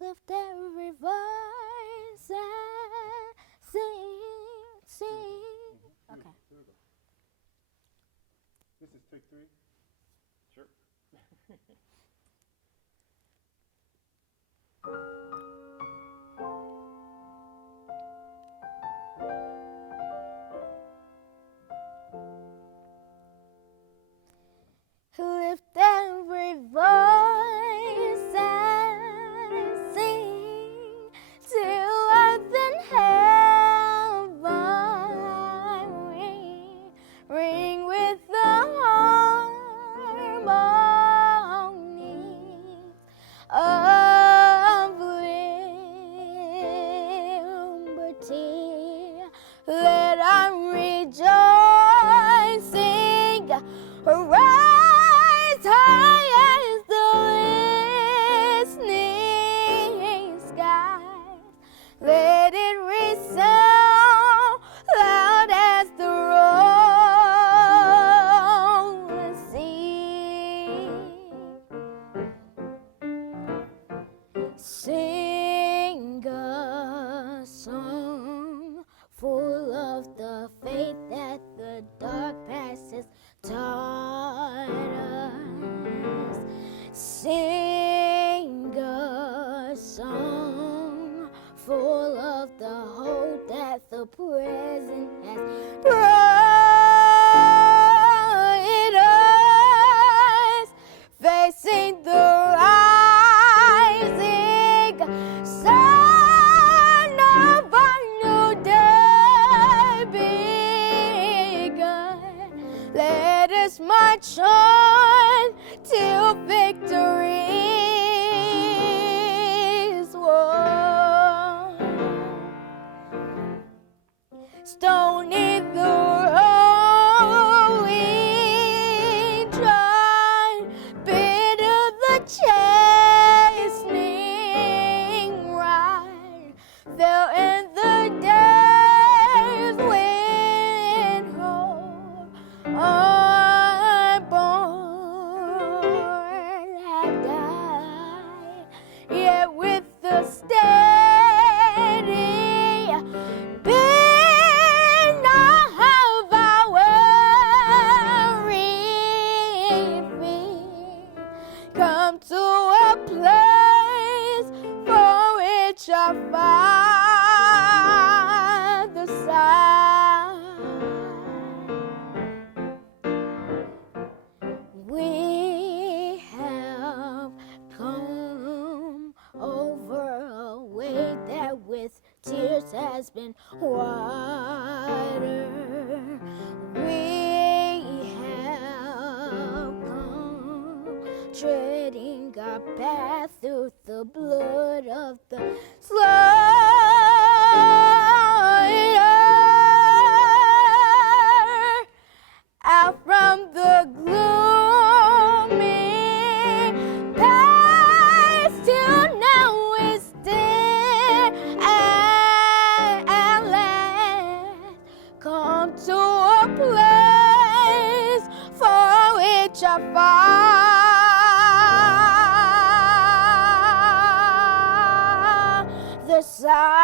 Lift every voice and sing. Okay. Here we go. This is take 3. Sure. Lift every voice and sing till earth and heaven ring with the harmonies of liberty. Let our rejoicing rise high as the listening skies. Let it resound loud as the rolling sea. Sing a song full of the faith that the dark past has taught us. Sing a song full of the hope that the present has brought us. Facing the rising sun of our new day begun. Let us march on till victory is won. Stony the road we trod, bitter the chastening ride, fell in the days when hope unborn had died, yet with the steady bend of our feet, come to a place for which our Father sighed. We have come over a way that with tears has been watered. We have come treading our path through the blood of the slaughtered. Out from the gloomy past till now we stand at last, come to a place for which our Father sighed.